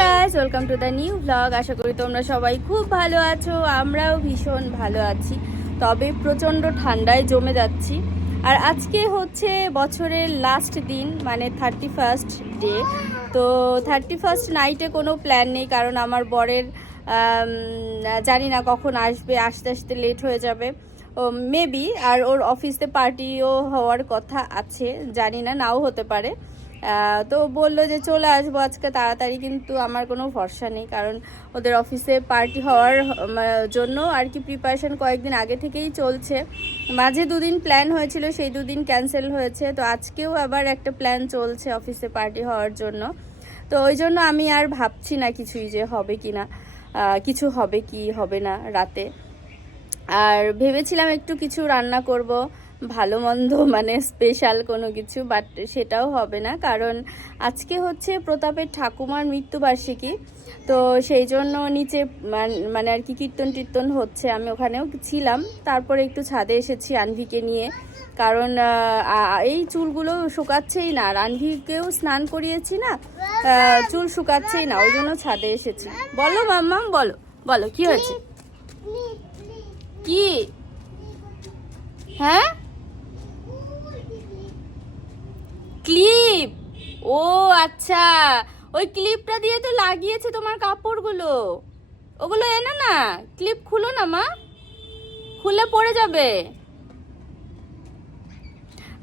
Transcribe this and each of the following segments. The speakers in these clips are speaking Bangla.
Guys, welcome to the new blog. আশা করি তোমরা সবাই খুব ভালো আছো, আমরাও ভীষণ ভালো আছি। তবে প্রচণ্ড ঠান্ডায় জমে যাচ্ছি। আর আজকে হচ্ছে বছরের লাস্ট দিন, মানে 31st ডে। তো 31st নাইটে কোনো প্ল্যান নেই, কারণ আমার বরের জানি না কখন আসবে, আসতে আসতে লেট হয়ে যাবে মেবি। আর ওর অফিসে পার্টিও হওয়ার কথা আছে, জানি না, নাও হতে পারে। তো বললো যে চলে আসবো আজকে তাড়াতাড়ি, কিন্তু আমার কোনো ভরসা নেই, কারণ ওদের অফিসে পার্টি হওয়ার জন্য আর কি প্রিপারেশন কয়েকদিন আগে থেকেই চলছে। মাঝে দুদিন প্ল্যান হয়েছিল, সেই দুদিন ক্যান্সেল হয়েছে। তো আজকেও আবার একটা প্ল্যান চলছে অফিসে পার্টি হওয়ার জন্য। তো ওই জন্য আমি আর ভাবছি না কিছুই, যে হবে কি না, কিছু হবে কি হবে না রাতে। আর ভেবেছিলাম একটু কিছু রান্না করব, ভালো মন্দ, মানে স্পেশাল কোনো কিছু, বাট সেটাও হবে না, কারণ আজকে হচ্ছে প্রতাপের ঠাকুমার মৃত্যুবার্ষিকী। তো সেই জন্য নিচে মানে আর কি কীর্তন টীর্তন হচ্ছে, আমি ওখানেও ছিলাম। তারপরে একটু ছাদে এসেছি আনভিকে নিয়ে, কারণ এই চুলগুলো শুকাচ্ছেই না, আর আনভিকেও স্নান করিয়েছি না, চুল শুকাচ্ছেই না, ওই জন্য ছাদে এসেছি। বলো মাম্মাম, বলো বলো কি হয়েছে, কি? হ্যাঁ, ক্লিপ। ও আচ্ছা, ওই ক্লিপটা দিয়ে তো লাগিয়েছে তোমার কাপড়গুলো, ওগুলো এনো না, ক্লিপ খুলো না মা, খুলে পড়ে যাবে।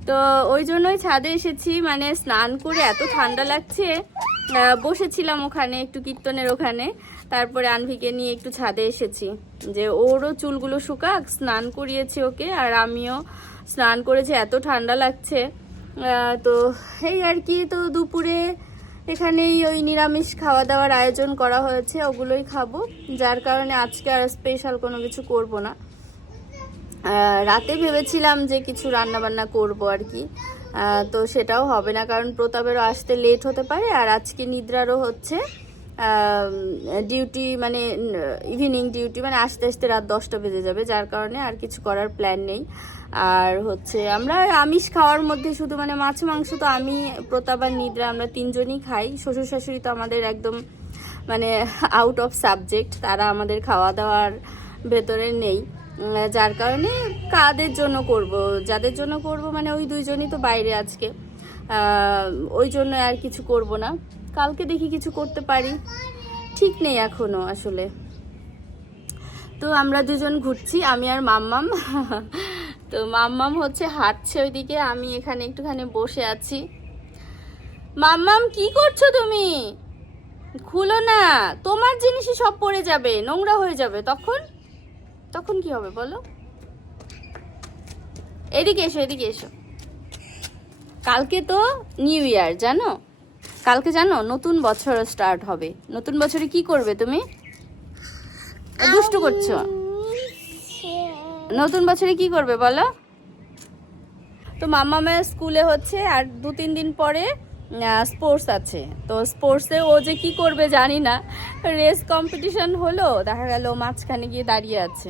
তো ওই জন্যই ছাদে এসেছি, মানে স্নান করে এত ঠান্ডা লাগছে, বসেছিলাম ওখানে একটু কীর্তনের ওখানে। তারপরে আনভিকে নিয়ে একটু ছাদে এসেছি, যে ওরও চুলগুলো শুকাক, স্নান করিয়েছি ওকে, আর আমিও স্নান করেছি, এত ঠান্ডা লাগছে। তো এই আর কি। তো দুপুরে এখানেই ওই নিরামিষ খাওয়া দাওয়ার আয়োজন করা হয়েছে, ওগুলোই খাবো, যার কারণে আজকে আর স্পেশাল কোনো কিছু করব না। রাতে ভেবেছিলাম যে কিছু রান্না বান্না করবো আর কি, তো সেটাও হবে না, কারণ প্রতাপেরও আসতে লেট হতে পারে, আর আজকে নিদ্রারও হচ্ছে ডিউটি, মানে ইভিনিং ডিউটি, মানে আসতে আসতে রাত 10টা বেজে যাবে, যার কারণে আর কিছু করার প্ল্যান নেই। আর হচ্ছে আমরা আমিষ খাওয়ার মধ্যে শুধু মানে মাছ মাংস তো আমি, প্রতাপ আর নিদ্রা আমরা তিনজনই খাই। শ্বশুর শাশুড়ি তো আমাদের একদম মানে আউট অফ সাবজেক্ট, তারা আমাদের খাওয়া দাওয়ার ভেতরে নেই, যার কারণে কাদের জন্য করব, যাদের জন্য করব মানে ওই দুইজনই তো বাইরে আজকে, ওই জন্য আর কিছু করব না। কালকে দেখি কিছু করতে পারি, ঠিক নেই এখনো আসলে। তো আমরা দুজন ঘুরছি, আমি আর মাম্মাম। তো মাম্মাম হচ্ছে হাঁটছে ওইদিকে, আমি এখানে একটুখানি বসে আছি। মাম্মাম কি করছো তুমি? খুলো না, তোমার জিনিসই সব পড়ে যাবে, নোংরা হয়ে যাবে, তখন তখন কি হবে বলো? এদিকে এসো, এদিকে এসো। কালকে তো নিউ ইয়ার, জানো? কালকে জানো নতুন বছর স্টার্ট হবে। নতুন বছরে কি করবে তুমি? দুষ্টু করছো। নতুন বছরে কি করবে বলো? তো মাম্মামের স্কুলে হচ্ছে আর 2-3 দিন পরে স্পোর্টস আছে। তো স্পোর্টসে ও যে কি করবে জানি না। রেস কম্পিটিশন হলো, দেখা গেল মাঝখানে গিয়ে দাঁড়িয়ে আছে।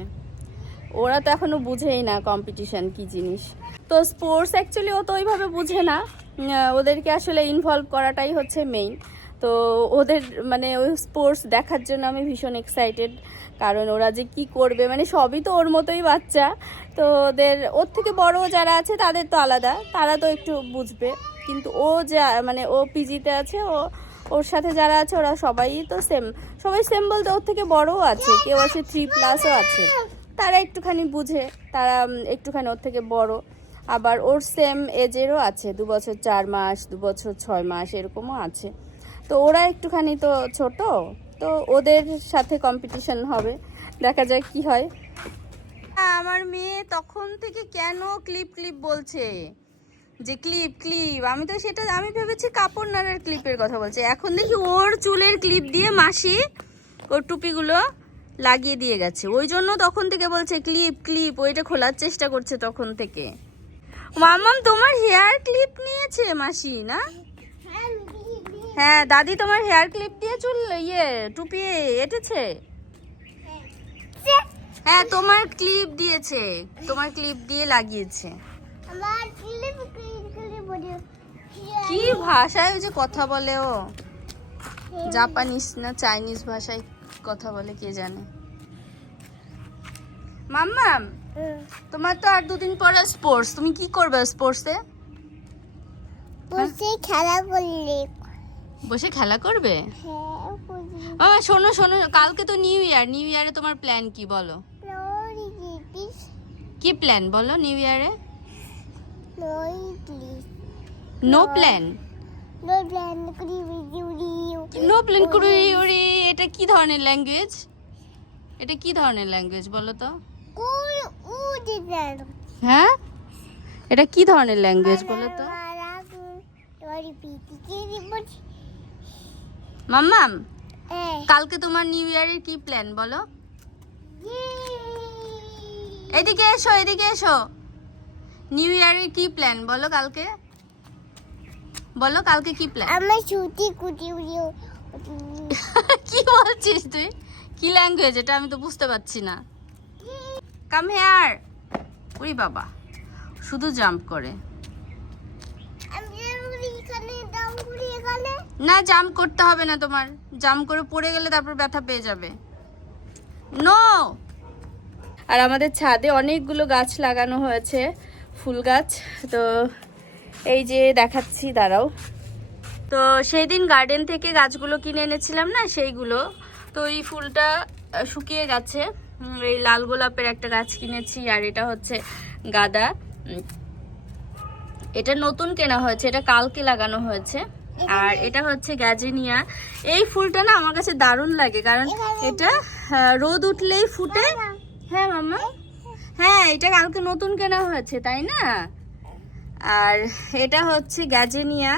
ওরা তো এখনো বুঝেই না কম্পিটিশন কি জিনিস। তো স্পোর্টস অ্যাকচুয়ালি ও তো ওইভাবে বুঝে না, ওদেরকে আসলে ইনভলভ করাটাই হচ্ছে মেইন। তো ওদের মানে ওই স্পোর্টস দেখার জন্য আমি ভীষণ এক্সাইটেড, কারণ ওরা যে কি করবে, মানে সবই তো ওর মতোই বাচ্চা। তো ওর থেকে বড় যারা আছে তাদের তো আলাদা, তারা তো একটু বুঝবে, কিন্তু ও যা মানে ও পিজিতে আছে, ওর সাথে যারা আছে ওরা সবাই তো সেম, সবাই সেম বলতে ওর থেকে বড়ও আছে, কেউ আছে 3+ও আছে, তারা একটুখানি বুঝে, তারা একটুখানি ওর থেকে বড়। আবার ওর সেম এজেরও আছে, 2 বছর 4 মাস, 2 বছর 6 মাস এরকমও আছে। তো ওরা একটুখানি তো ছোট, তো ওদের সাথে কম্পিটিশন হবে, দেখা যাক কি হয়। আমার মেয়ে তখন থেকে কেন ক্লিপ ক্লিপ বলছে, যে ক্লিপ ক্লিপ, আমি তো সেটা আমি ভেবেছি কাপড় নাড়ার ক্লিপের কথা বলছে, এখন দেখি ওর চুলের ক্লিপ দিয়ে মাসি ওর টুপিগুলো লাগিয়ে দিয়ে গেছে, ওই জন্য তখন থেকে বলছে ক্লিপ ক্লিপ, ওইটা খোলার চেষ্টা করছে তখন থেকে। মাম্মাম তোমার হেয়ার ক্লিপ নিয়েছে মাসি না? হ্যাঁ, দাদি তোমার হেয়ার ক্লিপ দিয়ে চুল টুপি এঁটেছে। হ্যাঁ, তোমার ক্লিপ দিয়েছে, তোমার ক্লিপ দিয়ে লাগিয়েছে। কি ভাষায় যে কথা বলে ও। জাপানিজ না চাইনিজ ভাষায় কথা বলে কে জানে। মাম্মাম, তোমার তো আর 2 দিন পরে স্পোর্টস, তুমি কি করবে স্পোর্টসে? বসে খেলা করলে। বসে খেলা করবে? হ্যাঁ, শোনো শোনো, কালকে তো নিউ ইয়ার, নিউ ইয়ারে তোমার প্ল্যান কি বলো? কি প্ল্যান বলো নিউ ইয়ারে? No plan? নো প্ল্যান করি ওরে, এটা কি ধরনের ল্যাঙ্গুয়েজ? এটা কি ধরনের ল্যাঙ্গুয়েজ বলো তো? হ্যাঁ, এটা কি ধরনের ল্যাঙ্গুয়েজ বলো তো? মাম্মাম, কালকে তোমার নিউ ইয়ারের কি প্ল্যান বলো? এদিকে এসো, এদিকে এসো। নিউ ইয়ারের কি প্ল্যান বলো কালকে? বলো কালকে কি প্ল্যান? আমার ছুটি কুটি কি বলছিস তুই? কি ল্যাঙ্গুয়েজ এটা? আমি তো বুঝতে পারছি না। Come here. ওরে বাবা, শুধু জাম্প করে। না, জাম্প করতে হবে না তোমার। জাম্প করে পড়ে গেলে তারপর ব্যথা পেয়ে যাবে। নো। আর আমাদের ছাদে অনেকগুলো গাছ লাগানো হয়েছে, ফুল গাছ। তো এই যে দেখাচ্ছি, দাঁড়াও। তো সেই দিন গার্ডেন থেকে গাছগুলো কিনে এনেছিলাম না, সেইগুলো। তো এই ফুলটা শুকিয়ে গেছে। এই লাল গোলাপের একটা গাছ কিনেছি, আর এটা হচ্ছে গাঁদা। এটা নতুন কেনা হয়েছে, এটা কালকে লাগানো হয়েছে। আর এটা হচ্ছে গ্যাজেনিয়া। এই ফুলটা না আমার কাছে দারুণ লাগে, কারণ এটা রোদ উঠলেই ফুটে। হ্যাঁ মাম্মা, হ্যাঁ এটা কালকে নতুন কেনা হয়েছে, তাই না? আর এটা হচ্ছে গ্যাজেনিয়া,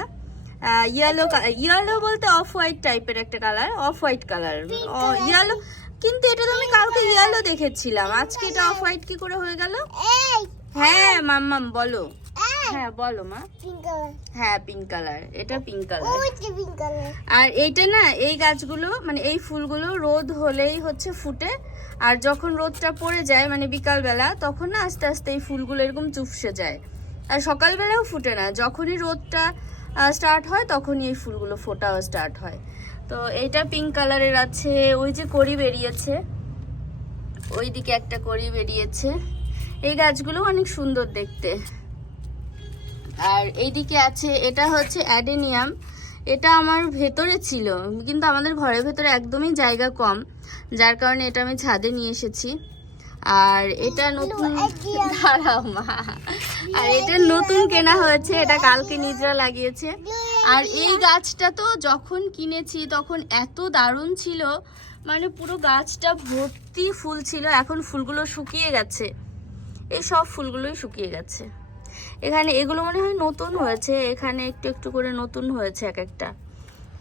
ইয়েলো। ইয়েলো বলতে অফ হোয়াইট টাইপের একটা colour, off white colour, yellow. কিন্তু এটা তো আমি কালকে ইয়েলো দেখেছিলাম, আজকে এটা অফ হোয়াইট কি করে হয়ে গেল? হ্যাঁ মাম্মাম বলো। হ্যাঁ বলো মা। হ্যাঁ পিঙ্ক কালার, এটা পিঙ্ক কালার। আর এইটা না, এই গাছগুলো মানে এই ফুলগুলো রোদ হলেই হচ্ছে ফুটে। আর যখন রোদটা পড়ে যায় মানে বিকালবেলা, তখন না আস্তে আস্তে এই ফুলগুলো এরকম চুপসে যায়। আর সকালবেলাও ফুটে না, যখনই রোদটা স্টার্ট হয় তখনই এই ফুলগুলো ফোটাও স্টার্ট হয়। তো এইটা পিঙ্ক কালারের আছে। ওই যে কড়ি বেরিয়েছে, ওইদিকে একটা কড়ি বেরিয়েছে। এই গাছগুলো অনেক সুন্দর দেখতে। আর এইদিকে আছে, এটা হচ্ছে অ্যাডেনিয়াম। এটা আমার ভেতরে ছিল, কিন্তু আমাদের ঘরের ভেতরে একদমই জায়গা কম, যার কারণে এটা আমি ছাদে নিয়ে এসেছি। আর এটা নতুন, দাঁড়াও মা, আর এটা নতুন কেনা হয়েছে, এটা কালকে নিজরা লাগিয়েছে। আর এই গাছটা তো যখন কিনেছি তখন এত দারুণ ছিল, মানে পুরো গাছটা ভর্তি ফুল ছিল। এখন ফুলগুলো শুকিয়ে গেছে, এই সব ফুলগুলোই শুকিয়ে গেছে। এখানে এগুলো মনে হয় নতুন হয়েছে, এখানে একটু একটু করে নতুন হয়েছে এক একটা।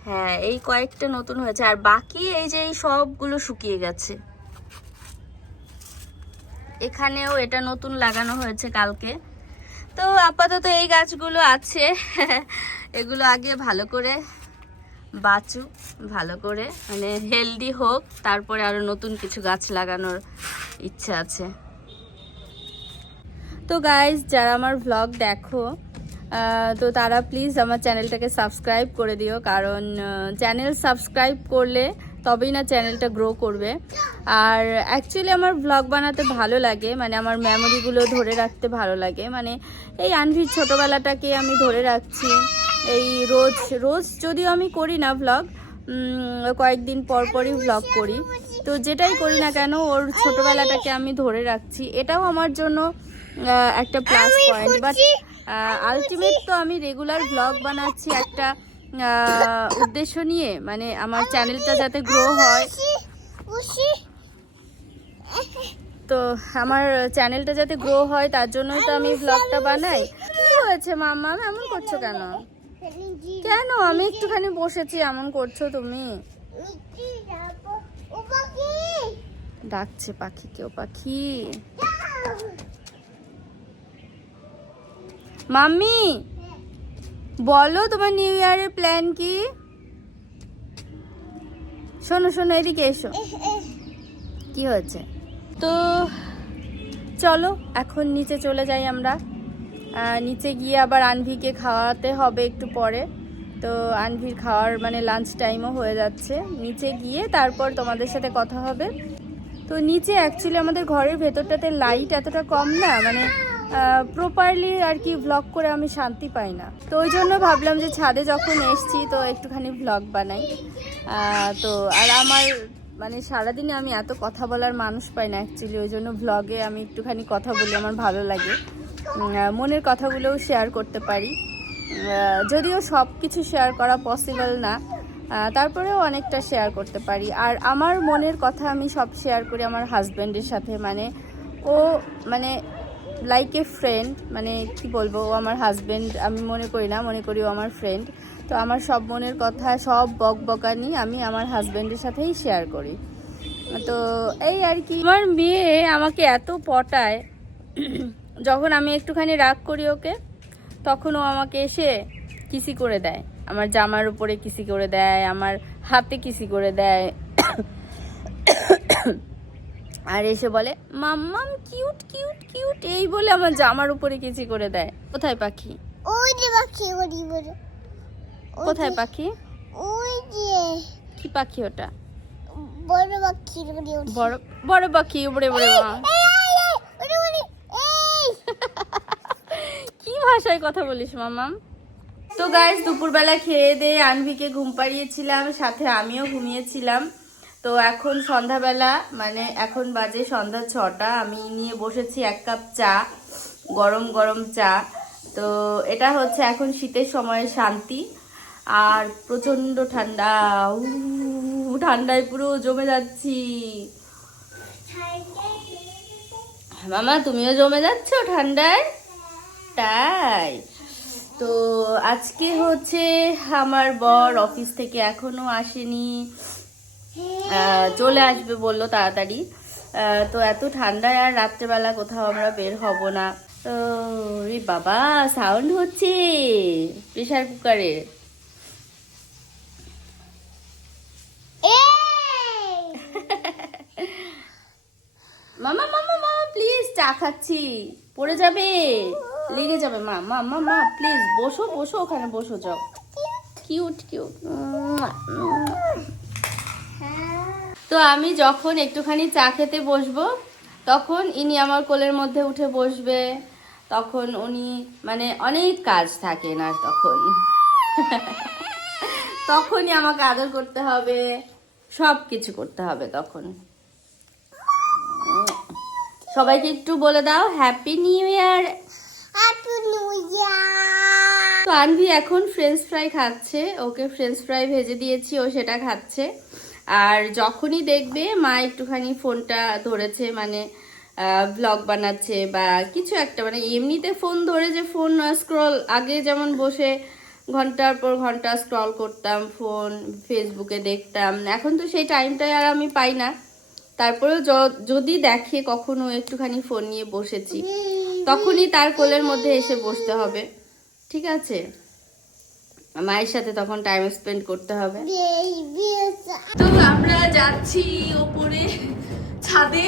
হ্যাঁ এই কয়েকটা নতুন হয়েছে, আর বাকি এই যে এই সবগুলো শুকিয়ে গেছে। এখানেও এটা নতুন লাগানো হয়েছে কালকে। তো আপাতত এই গাছগুলো আছে। এগুলো আগে ভালো করে বাঁচুক, ভালো করে মানে হেলদি হোক, তারপরে আরো নতুন কিছু গাছ লাগানোর ইচ্ছা আছে। তো গাইজ, যারা আমার ভ্লগ দেখো তো তারা প্লিজ আমার চ্যানেলটাকে সাবস্ক্রাইব করে দিও, কারণ চ্যানেল সাবস্ক্রাইব করলে তবেই না চ্যানেলটা গ্রো করবে। আর অ্যাকচুয়ালি আমার ভ্লগ বানাতে ভালো লাগে, মানে আমার মেমোরিগুলো ধরে রাখতে ভালো লাগে। মানে এই আনভির ছোটোবেলাটাকে আমি ধরে রাখছি। এই রোজ রোজ যদিও আমি করি না ভ্লগ, কয়েকদিন পর পরই ভ্লগ করি। তো যেটাই করি না কেন, ওর ছোটোবেলাটাকে আমি ধরে রাখছি, এটাও আমার জন্য একটা প্লাস পয়েন্ট। বাট আলটিমেট তো আমি রেগুলার ভ্লগ বানাচ্ছি একটা উদ্দেশ্য নিয়ে, মানে আমার চ্যানেলটা যাতে গ্রো হয়। তো আমার চ্যানেলটা যাতে গ্রো হয় তার জন্যই তো আমি ভ্লগটা বানাই। কি হয়েছে মাম্মা, এমন করছো কেন? কেন আমি একটুখানি বসেছি, এমন করছো তুমি? ডাকছে পাখি, কেউ পাখি। মাম্মি বলো তোমার নিউ ইয়ারের প্ল্যান কি? শোনো শোনো, এদিকে এসো। কি হয়েছে? তো চলো এখন নিচে চলে যাই আমরা। নিচে গিয়ে আবার আনভিকে খাওয়াতে হবে একটু পরে। তো আনভির খাওয়ার মানে লাঞ্চ টাইমও হয়ে যাচ্ছে, নিচে গিয়ে তারপর তোমাদের সাথে কথা হবে। তো নিচে অ্যাকচুয়ালি আমাদের ঘরের ভেতরটাতে লাইট এতটা কম না, মানে প্রপারলি আর কি ভ্লগ করে আমি শান্তি পাই না। তো ওই জন্য ভাবলাম যে ছাদে যখন এসছি তো একটুখানি ভ্লগ বানাই। তো আর আমার মানে সারাদিনে আমি এত কথা বলার মানুষ পাই না অ্যাকচুয়ালি, ওই জন্য ভ্লগে আমি একটুখানি কথা বলি, আমার ভালো লাগে, মনের কথাগুলোও শেয়ার করতে পারি। যদিও সব কিছু শেয়ার করা পসিবল না, তারপরেও অনেকটা শেয়ার করতে পারি। আর আমার মনের কথা আমি সব শেয়ার করি আমার হাজব্যান্ডের সাথে, মানে ও মানে লাইক এ ফ্রেন্ড, মানে কি বলবো, ও আমার হাজব্যান্ড আমি মনে করি না, মনে করি ও আমার ফ্রেন্ড। তো আমার সব মনের কথা, সব বকবকানি আমি আমার হাজব্যান্ডের সাথেই শেয়ার করি। তো এই আর কি। আমার মেয়ে আমাকে এত পটায়, যখন আমি একটুখানি রাগ করি ওকে, তখন ও আমাকে এসে কিসি করে দেয়, আমার জামার উপরে কিসি করে দেয়, আমার হাতে কিসি করে দেয়, আর এসে বলে মাম্মাম কিউট কিউট কিউট, এই বলে আমার জামার উপরে কিসি করে দেয়। কোথায় পাখি? ওই যে পাখি ওরি বড়। কোথায় পাখি? ওই যে কি পাখি ওটা? বড় পাখি ওরি ওরি। বড় বড় পাখি উপরে উপরে মা। ওরি ওরি এই কি ভাষায় কথা বলিস মাম্মাম? তো গাইস, দুপুরবেলা খেয়ে দিয়ে আনভিকে ঘুম পাড়িয়েছিলাম, সাথে আমিও ঘুমিয়েছিলাম। তো এখন সন্ধ্যাবেলা, মানে এখন বাজে সন্ধ্যা 6টা, আমি নিয়ে বসেছি 1 কাপ চা, গরম গরম চা। তো এটা হচ্ছে এখন শীতের সময়ের শান্তি। আর প্রচন্ড ঠান্ডা, ঠান্ডায় পুরো জমে যাচ্ছি। মামা তুমিও জমে যাচ্ছ ঠান্ডায়? তাই? তো আজকে হচ্ছে আমার বর অফিস থেকে এখনো আসেনি, চলে আসবে বললো তাড়াতাড়ি। তো এত ঠান্ডায় আর রাত্রেবেলা কোথাও আমরা বের হব না। তো রে বাবা, সাউন্ড হচ্ছে প্রেসার কুকারের। মামা মামা মামা প্লিজ, চা খাচ্ছি, পড়ে যাবে, লেগে যাবে। মা মা মা মা প্লিজ বসো বসো, ওখানে বসো, যাও। Cute cute. তো আমি যখন একটুখানি চা খেতে বসবো, তখন ইনি আমার কোলের মধ্যে উঠে বসবে। তখন উনি মানে অনেক কাজ থাকে না, তখনই আমাকে আদর করতে হবে, সব কিছু করতে হবে তখন। সবাইকে একটু বলে দাও happy new year. Happy new ইয়ার। তো আনভি এখন ফ্রেঞ্চ ফ্রাই খাচ্ছে, ওকে ফ্রেঞ্চ ফ্রাই ভেজে দিয়েছি, ও সেটা খাচ্ছে। আর যখনই দেখবে মা একটুখানি ফোনটা ধরেছে, মানে ব্লগ বানাচ্ছে বা কিছু একটা, মানে এমনিতে ফোন ধরে যে ফোন স্ক্রল, আগে যেমন বসে ঘন্টার পর ঘন্টা স্ক্রল করতাম ফোন, ফেসবুকে দেখতাম, এখন তো সেই টাইমটাই আর আমি পাই না। তারপরেও যদি দেখে কখনো একটুখানি ফোন নিয়ে বসেছি, তখনই তার কোলের মধ্যে এসে বসতে হবে, ঠিক আছে? মায়ের সাথে তখন টাইম স্পেন্ড করতে হবে। তো আমরা যাচ্ছি ওপরে ছাদে।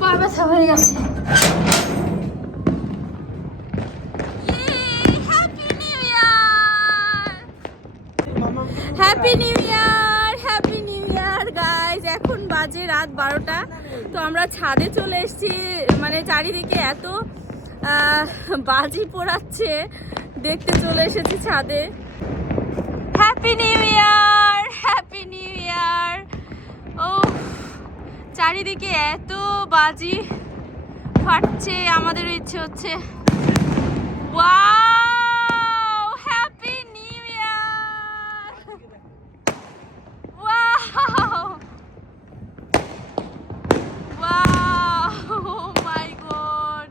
পা ব্যথা হয়ে গেছে। Happy new year, happy new ইয়ার গাইজ। এখন বাজে রাত 12টা। তো আমরা ছাদে চলে এসেছি, মানে চারিদিকে এত বাজি পোড়াচ্ছে, দেখতে চলে এসেছি ছাদে। Happy new year, happy new year. ও চারিদিকে এত বাজি ফাটছে, আমাদেরও ইচ্ছে হচ্ছে। Wow, happy new year. Wow wow, oh my god.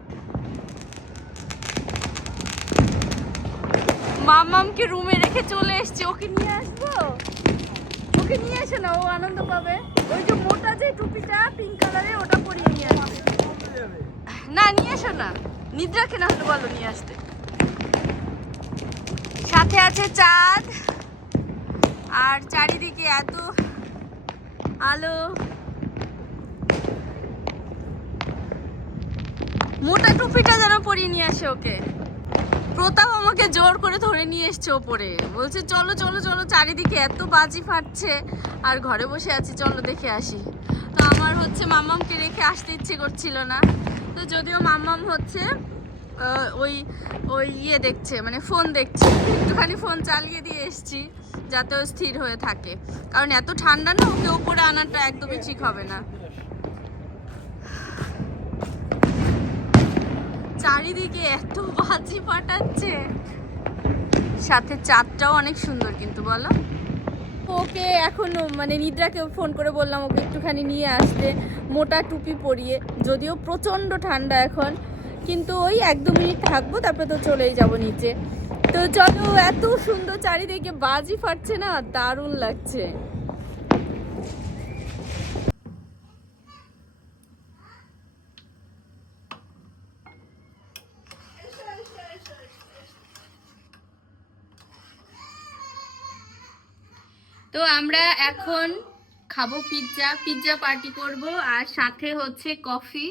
মামামকে রুমে রেখে চলে এসেছি, ওকে নিয়ে আসবো? ওকে নিয়ে আসে না, ও আনন্দ পাবে। ওই যে মোটা যে টুপিটা পিঙ্ক কালারের, ওটা পরিয়ে নিয়ে আসবে। না নিয়ে এসো না, নিদ্রাকে না হলে বলো নিয়ে আসতে। সাথে আছে চাঁদ, আর চারিদিকে এত আলো। মোটা টুপিটা যেন পরিয়ে নিয়ে আসে ওকে। প্রতাপ আমাকে জোর করে ধরে নিয়ে এসছে ওপরে, বলছে চলো চলো চলো, চারিদিকে এত বাজি ফাটছে আর ঘরে বসে আছি, চলো দেখে আসি। তো আমার হচ্ছে মাম্মামকে রেখে আসতে ইচ্ছে করছিল না। তো যদিও মাম্মাম হচ্ছে ওই ওই ইয়ে দেখছে, মানে ফোন দেখছে, একটুখানি ফোন চালিয়ে দিয়ে এসছি যাতে ও স্থির হয়ে থাকে, কারণ এত ঠান্ডা না, ওকে ওপরে আনাটা একদমই ঠিক হবে না। চারিদিকে এত বাজি ফাটাচ্ছে, সাথে চাঁদটাও অনেক সুন্দর কিন্তু বলো। ওকে এখন মানে নিদ্রাকে ফোন করে বললাম ওকে একটুখানি নিয়ে আসতে, মোটা টুপি পরিয়ে, যদিও প্রচণ্ড ঠান্ডা এখন, কিন্তু ওই 1-2 মিনিট থাকবো, তারপরে তো চলেই যাব নিচে। তো চলো, এত সুন্দর চারিদিকে বাজি ফাটছে না, দারুণ লাগছে। তো আমরা এখন খাবো পিৎজা পার্টি করব, আর সাথে হচ্ছে কফি।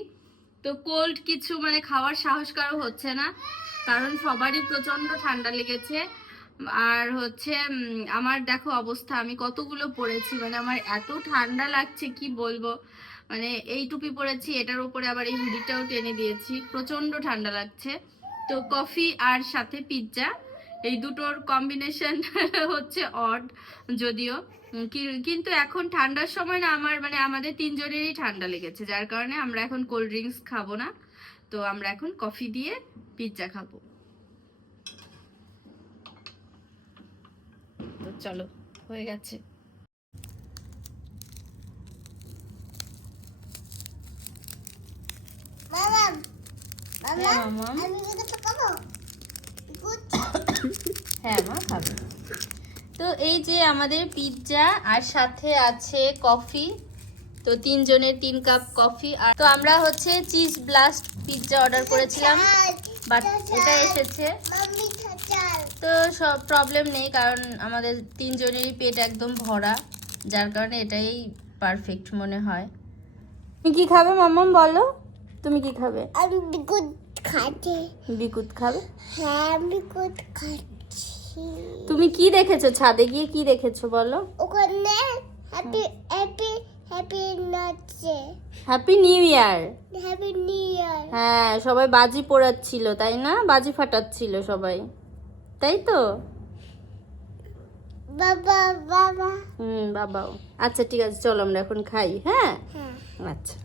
তো কোল্ড কিছু মানে খাওয়ার সাহস কারো হচ্ছে না, কারণ সবারই প্রচন্ড ঠান্ডা লেগেছে। আর হচ্ছে আমার দেখো অবস্থা, আমি কতগুলো পরেছি, মানে আমার এত ঠান্ডা লাগছে কি বলবো। মানে এই টুপি পরেছি, এটার উপরে আবার এই হুডিটাও টেনে দিয়েছি, প্রচন্ড ঠান্ডা লাগছে। তো কফি আর সাথে পিৎজা, এই দুটোর কম্বিনেশন হচ্ছে অড যদিও, কিন্তু এখন ঠান্ডার সময় না আমার মানে আমাদের তিনজনেরই ঠান্ডা লেগেছে, যার কারণে আমরা এখন কোল্ড ড্রিঙ্কস খাবো না। তো আমরা এখন কফি দিয়ে পিৎজা খাবো। তো চলো, হয়ে গেছে। মামাম হ্যাঁ মামাম, আমি কিন্তু খাবো গুড হ্যাঁ মা খাবে। তো এই যে আমাদের পিৎজা আর সাথে আছে কফি, তো 3 জনের 3 কাপ কফি। আর তো আমরা হচ্ছে চিজ ব্লাস্ট পিৎজা অর্ডার করেছিলাম, বাট এটা এসেছে। মাম্মি চাল তো সব প্রবলেম নেই, কারণ আমাদের 3 জনেরই পেট একদম ভরা, যার কারণে এটাই পারফেক্ট মনে হয়। তুমি কি খাবে মাম্মাম, বলো তুমি কি খাবে? আমি বিকুট খাচ্ছি। বিকুট খাবে? হ্যাঁ আমি বিকুট খাচ্ছি। তুমি কি দেখেছো ছাদে গিয়ে, কি দেখেছো বলো? ওখানে হ্যাপি হ্যাপি হ্যাপি নাচছে, happy new year. Happy new ইয়ার। হ্যাঁ, সবাই বাজি পোড়াচ্ছিল তাই না, বাজি ফাটাচ্ছিল সবাই, তাই তো? বাবা বাবা বাবাও। আচ্ছা ঠিক আছে, চলো আমরা এখন খাই। হ্যাঁ হ্যাঁ আচ্ছা।